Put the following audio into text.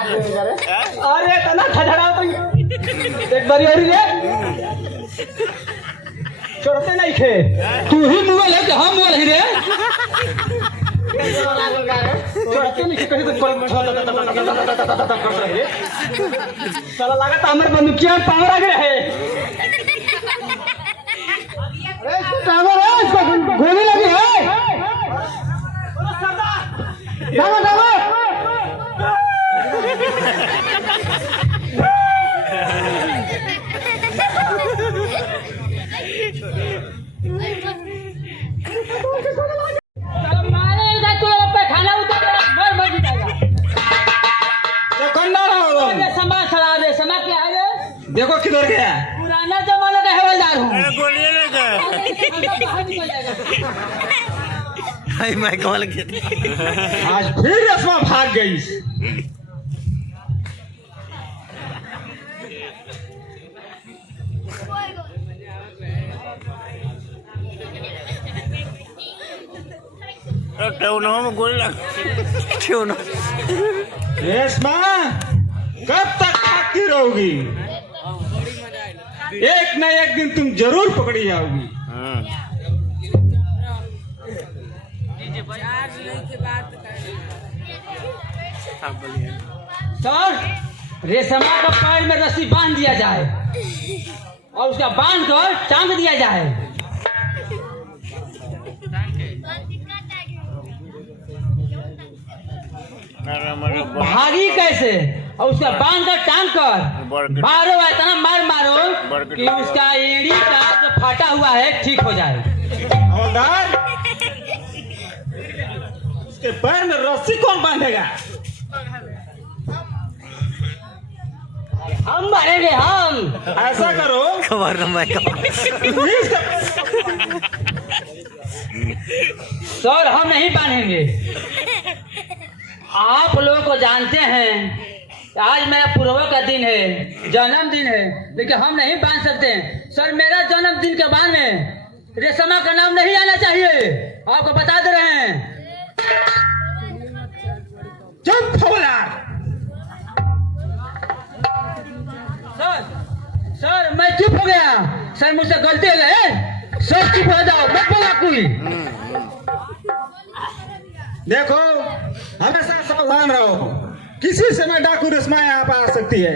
अरे तना ठठड़ा तो एक बारी और रे छोड़ते नहीं खे तू ही मुंह ले के हम मुंह रे छोड़ते नहीं कहीं तो साला लगा तो हमारे बंदूकिया पावर आ गए है अरे टावर है इसको गोली लगी है टावर टावर देखो किधर गया पुराना जमाना का हवलदार हूँ मैं कॉल किया आज फिर रस्मा भाग गई रेशमा कब तक भागती रहोगी एक न एक दिन तुम जरूर पकड़ी जाओगी सर रेशमा का पैर में रस्सी बांध दिया जाए और उसका बांध कर टांग दिया जाए भागी कैसे और उसका बांध कर टांग कर मारो इतना मार मारो कि उसका एड़ी का जो फाटा हुआ है ठीक हो जाए हवलदार उसके पैर में रस्सी कौन बांधेगा हम बांधेंगे हम ऐसा करो खबर सर हम नहीं बांधेंगे आप लोग को जानते हैं आज मेरा पूर्वज का दिन है जन्मदिन है लेकिन हम नहीं बांध सकते सर मेरा जन्मदिन के बाद में रेशमा का नाम नहीं आना चाहिए आपको बता दे रहे हैं चुप सर मैं चुप हो गया सर मुझसे गलती हो गई सब चुप हो जाओ मत बोला कोई देखो हमेशा सावधान रहो किसी समय डाकू रेशमा यहाँ पर आ सकती है